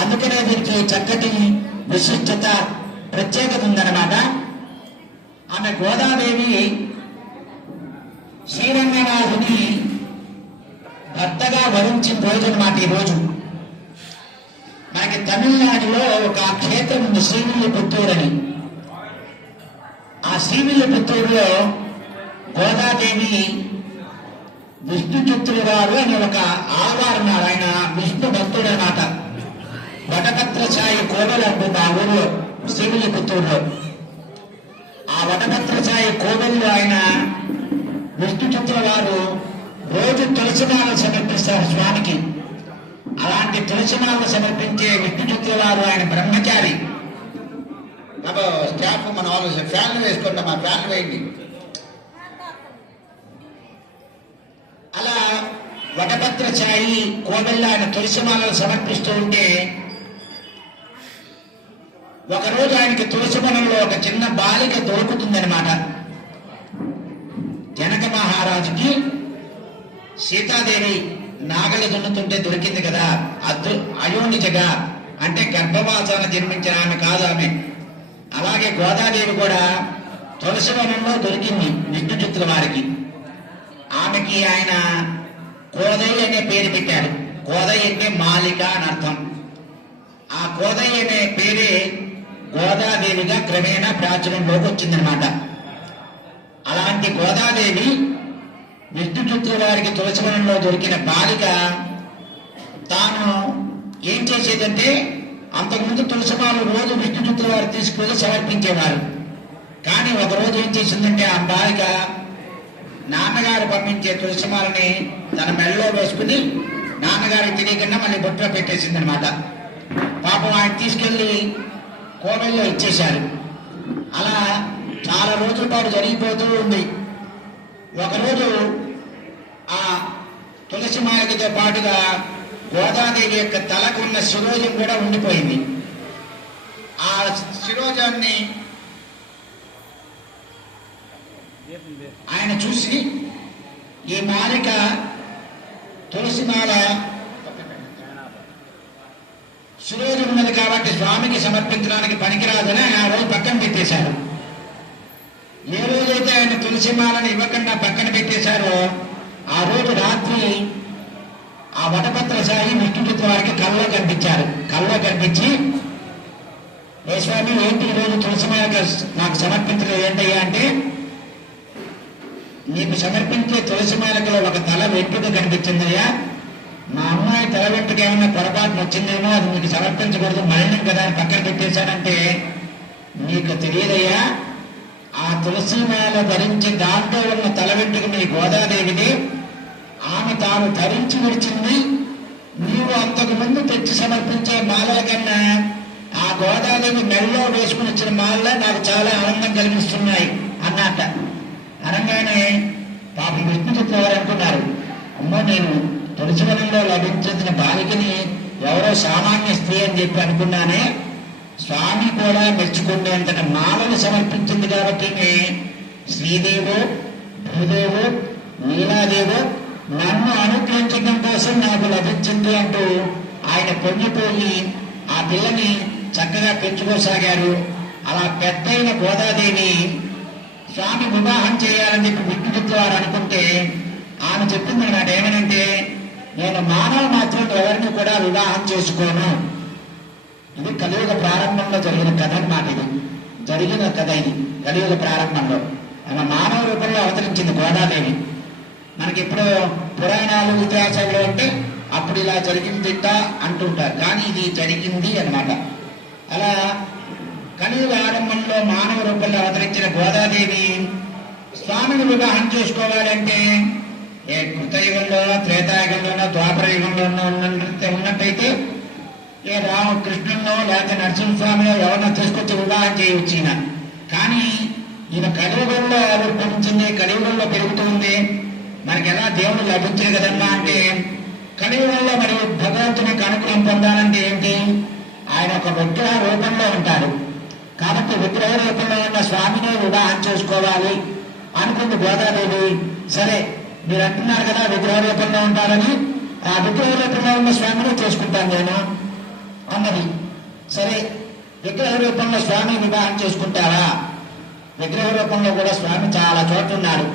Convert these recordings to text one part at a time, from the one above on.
అందుకనే దీనికి చక్కటి విశిష్టత ప్రత్యేకత ఉందన్నమాట. ఆమె గోదాదేవి శ్రీరంగనాథుని భర్తగా వరించిన రోజు అన్నమాట. ఈ రోజు మనకి తమిళనాడులో ఒక క్షేత్రం ఉంది, శ్రీవిల్లిపుత్తూరు అని. ఆ శ్రీవిల్లిపుత్తూరులో గోదాదేవి విష్ణుచిత్తుడు గారు అని ఒక ఆలవారు ఉన్నారు. ఆయన విష్ణు భక్తుడు అన్నమాట. వటపత్రఛాయి కోవెల ఉంటుంది ఆ ఊళ్ళో, శ్రీవిల్లిపుత్తూరులో. ఆ వటపత్రఛాయి కోవెల్లో ఆయన విష్ణుచిత్తుడు గారు రోజు తులసిమాల సమర్పిస్తారు స్వామికి. అలాంటి తులసిమాల సమర్పించే విష్ణుచిత్తుడు గారు ఆయన బ్రహ్మచారి. స్టాఫ్ మన వాళ్ళు ఫ్యాన్లు వేసుకుంటాం, మా ఫ్యాన్లు వేయండి. అలా వటపత్రఛాయి కోవెల్లో ఆయన తులసిమాలను సమర్పిస్తూ ఉంటే ఒకరోజు ఆయనకి తులసివనంలో ఒక చిన్న బాలిక దొరుకుతుందనమాట. జనక మహారాజుకి సీతాదేవి నాగలి దున్నుతుంటే దొరికింది కదా, అయోనిజగా అంటే గర్భవాసాన జన్మించిన ఆమె కాదు ఆమె. అలాగే గోదాదేవి కూడా తులసివనంలో దొరికింది విష్ణుచిత్తుల వారికి. ఆమెకి ఆయన కోదయ్య అనే పేరు పెట్టాడు. కోదయ్య అంటే మాలిక అని అర్థం. ఆ కోదయ్య అనే పేరే గోదాదేవిగా క్రమేణా ప్రాచుర్యంలోకి వచ్చిందనమాట. అలాంటి గోదాదేవి విష్ణుచిత్తుల వారికి తులసివనంలో దొరికిన బాలిక తాను ఏం చేసేదంటే, అంతకుముందు తులసిమాలు రోజు విష్ణుచిత్తుల వారు తీసుకువెళ్ళి సమర్పించేవారు. కానీ ఒకరోజు ఏం చేసిందంటే ఆ బాలిక నాన్నగారు పంపించే తులసిమాలని తన మెడలో వేసుకుని నాన్నగారికి తెలియకుండా మళ్ళీ బొట్టులో పెట్టేసింది అనమాట. పాపం ఆయన తీసుకెళ్లి కోవెల్లో ఇచ్చేశారు. అలా చాలా రోజుల పాటు జరిగిపోతూ ఉంది. ఒకరోజు ఆ తులసిమాలతో పాటుగా గోదాదేవి యొక్క తలకు ఉన్న శిరోజం కూడా ఉండిపోయింది. ఆ శిరోజాన్ని ఆయన చూసి ఈ మాలిక తులసిమాల శిరోజం ఉన్నది కాబట్టి స్వామికి సమర్పించడానికి పనికిరాదని ఆ రోజు పక్కన పెట్టేశారు. ఏ రోజైతే ఆయన తులసిమాలను ఇవ్వకుండా పక్కన పెట్టేశారో ఆ రోజు రాత్రి ఆ వటపత్రఛాయి విష్ణుచిత్తుల వారికి కల్లో కనిపించారు. కల్లో కనిపించి, ఏ స్వామి ఏంటి ఈరోజు తులసిమాల నాకు సమర్పించలేదు ఏంటయ్యా అంటే, నీకు సమర్పించే తులసిమాలకులో ఒక తల వెంట్రుక కనిపించిందయ్యా. మా అమ్మాయి తల వెంట్రుక ఏమన్నా పొరపాటున వచ్చిందేమో, అది నీకు సమర్పించకూడదు, మరణం కదా అని పక్కన పెట్టేశానంటే, నీకు తెలియదయ్యా ఆ తులసిమాల ధరించి దాంట్లో ఉన్న తల వెంట్రుక మీ గోదాదేవిని, ఆమె తాను ధరించి విడిచింది. నీవు అంతకు ముందు తెచ్చి సమర్పించే మాలల కన్నా ఆ గోదాదేవి మెడలో వేసుకుని వచ్చిన మాలలే నాకు చాలా ఆనందం కలిగిస్తున్నాయి అన్నట్ట. అనగానే పాపం విష్ణుచిత్తుల వారు అనుకున్నారు, అమ్మో నేను తులసివనంలో లభించిన బాలికని ఎవరో సామాన్య స్త్రీ అని చెప్పి అనుకున్నానే, స్వామి కూడా మెచ్చుకునేంతటి మాలను సమర్పించింది కాబట్టి శ్రీదేవు భూదేవు నీలాదేవు నన్ను అనుగ్రహించడం కోసం నాకు లభించింది అంటూ ఆయన పొంగిపోయి ఆ పిల్లని చక్కగా పెంచుకోసాగారు. అలా పెద్దయిన గోదాదేవి స్వామి వివాహం చేయాలని చెప్పి విష్ణుచిత్తుల వారు అనుకుంటే ఆమె చెప్పింది అన్నమాట. ఏమనంటే, నేను మానవ మాత్రం ఎవరిని కూడా వివాహం చేసుకోను. ఇది కలియుగ ప్రారంభంలో జరిగిన కథ అన్నమాట. ఇది జరిగిన కథ. ఇది కలియుగ ప్రారంభంలో ఆమె మానవ రూపంలో అవతరించింది గోదాదేవి. మనకి ఇప్పుడు పురాణాలు ఇతిహాసాలు అంటే అప్పుడు ఇలా జరిగిందిట అంటుంటారు, కానీ ఇది జరిగింది అన్నమాట. అలా కలియుగ ఆరంభంలో మానవ రూపంలో అవతరించిన గోదాదేవి స్వామిని వివాహం చేసుకోవాలంటే ఏ కృతయుగంలోనో త్రేతాయుగంలోనో ద్వాపర యుగంలోనో ఉన్నట్టయితే ఏ రామకృష్ణుల్లో లేకపోతే నరసింహస్వామిలో ఎవరినో తీసుకొచ్చి వివాహం చేయవచ్చు ఈయన. కానీ ఈయన కలియుగంలో రూపొందించింది, కలియుగంలో పెరుగుతుంది. మనకి ఎలా దేవుడు లభించే కదమ్మా అంటే, కలియుగంలో మరి భగవంతుని అనుగ్రహం పొందాలంటే ఏంటి, ఆయన ఒక విగ్రహ రూపంలో ఉంటాడు. కాబట్టి విగ్రహ రూపంలో ఉన్న స్వామిని వివాహం చేసుకోవాలి అనుకుంది గోదాదేవి. సరే మీరు అంటున్నారు కదా విగ్రహ రూపంలో ఉంటారని, ఆ విగ్రహ రూపంలో ఉన్న స్వామిని చేసుకుంటాను నేను అన్నది. సరే, విగ్రహ రూపంలో స్వామి వివాహం చేసుకుంటారా? విగ్రహ రూపంలో కూడా స్వామి చాలా చోట్ల ఉన్నాడు.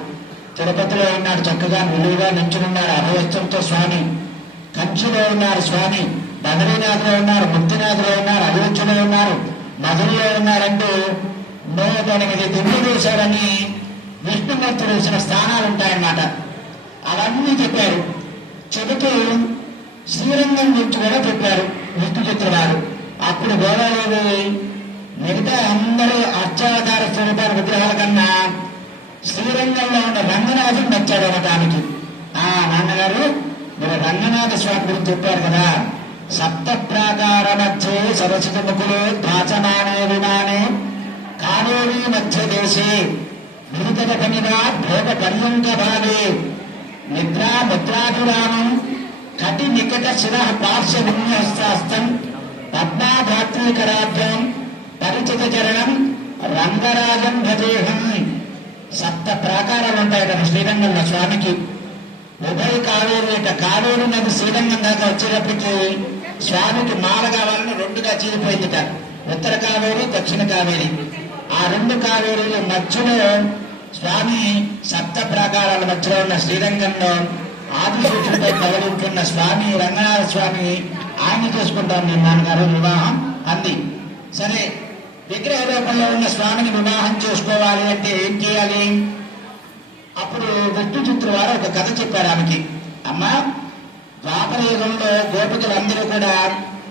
తిరుపతిలో ఉన్నాడు, చక్కగా నిలువుగా నించున్నాడు అభయస్తంతో స్వామి. కంచిలో ఉన్నారు స్వామి, బద్రీనాథ్లో ఉన్నారు, ముక్తినాథ్లో ఉన్నారు, అయోధ్యలో ఉన్నారు, మధురలో ఉన్నారంటూ 108 దివ్య దేశాలని విష్ణుమూర్తి వేసిన స్థానాలు ఉంటాయన్నమాట. అవన్నీ చెప్పారు. చెబుతూ శ్రీరంగం గురించి కూడా చెప్పారు విష్ణుచిత్ర వారు. అప్పుడు గోదావరి మిగతా అందరూ అర్చావతార స్వరూపాల విగ్రహాల కన్నా శ్రీరంగంలో ఉన్న రంగనాథుడు నచ్చాడు అనటానికి. నాన్నగారు మీరు రంగనాథ స్వామి గురించి చెప్పారు కదా, సప్త ప్రాకార మధ్య సరస్వతి ముఖులు భాచమానే విమానే కావేరీ మధ్య దేశే విరుతక పనిగా భోగ పర్యంక భాగే నిద్రా ముద్రాభిరామం కటి నికట శిర పార్శ్వ విన్యస్తాస్తం పద్మాధాత్రీకరాభ్యం పరిచిత చరణం రంగరాజం భజేహం. సప్త ప్రాకారాలు ఉంటాయి కదా శ్రీరంగంలో స్వామికి. ఉభయ కావేరి కావేరి నది శ్రీరంగం దాకా వచ్చేటప్పటికి స్వామికి మాల కావాలని 2గా చీలిపోయిందిట. ఉత్తర కావేరి, దక్షిణ కావేరి. ఆ 2 కావేరీల మధ్యలో స్వామి సప్త ప్రాకారాల మధ్యలో ఉన్న శ్రీరంగంలో ఆదిశేషుడిపై పగలుంటున్న స్వామి రంగనాథ స్వామి ఆయన చేసుకుంటాం నేను నాన్నగారు వివాహం అంది. సరే, విగ్రహ రూపంలో ఉన్న స్వామిని వివాహం చేసుకోవాలి అంటే ఏం చేయాలి? అప్పుడు విష్ణుచిత్ర వారు ఒక కథ చెప్పారు ఆమెకి. అమ్మ, ద్వాపర యుగంలో గోపికలందరూ కూడా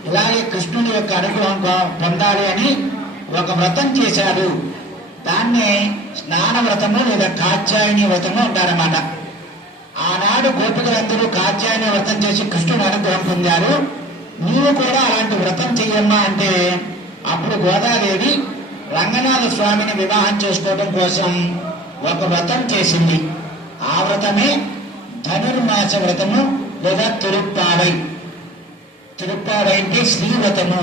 ఇలాగే కృష్ణుని యొక్క అనుగ్రహం పొందాలి అని ఒక వ్రతం చేశారు. దాన్నే స్నాన వ్రతము లేదా కాత్యాయని వ్రతము అంటారన్నమాట. ఆనాడు గోపికలందరూ కాత్యాయని వ్రతం చేసి కృష్ణుని అనుగ్రహం పొందారు. నీవు కూడా అలాంటి వ్రతం చెయ్యమ్మా అంటే అప్పుడు గోదాదేవి రంగనాథ స్వామిని వివాహం చేసుకోవడం కోసం ఒక వ్రతం చేసింది. ఆ వ్రతమే ధనుర్మాస వ్రతము లేదా తిరుప్పావై. తిరుప్పావై అంటే శ్రీవ్రతము,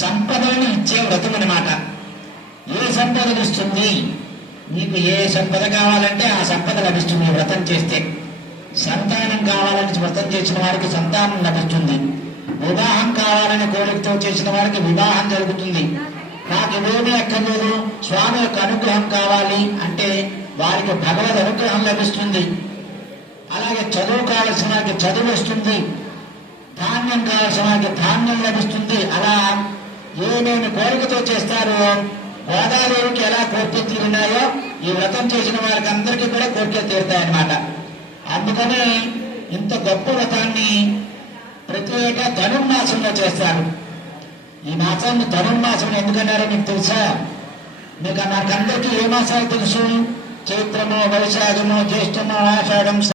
సంపదలను ఇచ్చే వ్రతం అన్నమాట. ఏ సంపద ఇస్తుంది? నీకు ఏ సంపద కావాలంటే ఆ సంపద లభిస్తుంది వ్రతం చేస్తే. సంతానం కావాలని వ్రతం చేసిన వారికి సంతానం లభిస్తుంది. వివాహం కావాలని కోరికతో చేసిన వారికి వివాహం జరుగుతుంది. నాకు ఇవేమీ అక్కర్లేదు, స్వామి యొక్క అనుగ్రహం కావాలి అంటే వారికి భగవద్ అనుగ్రహం లభిస్తుంది. అలాగే చదువు కావలసిన వారికి చదువు వస్తుంది, ధాన్యం కావలసిన వారికి ధాన్యం లభిస్తుంది. అలా ఏమేమి కోరికతో చేస్తారో గోదాదేవికి ఎలా కోరికలు తీరున్నాయో ఈ వ్రతం చేసిన వారికి అందరికీ కూడా కోరికలు తీరుతాయన్నమాట. అందుకని ఇంత గొప్ప వ్రతాన్ని ప్రతి ఏటా ధనుర్మాసంలో చేస్తారు. ఈ మాసాన్ని ధనుర్మాసం ఎందుకన్నారో మీకు తెలుసా? మీకు నాకందరికీ ఏ మాసాలు తెలుసు? చైత్రము, వైశాఖము, జ్యేష్ఠము, ఆషాఢం.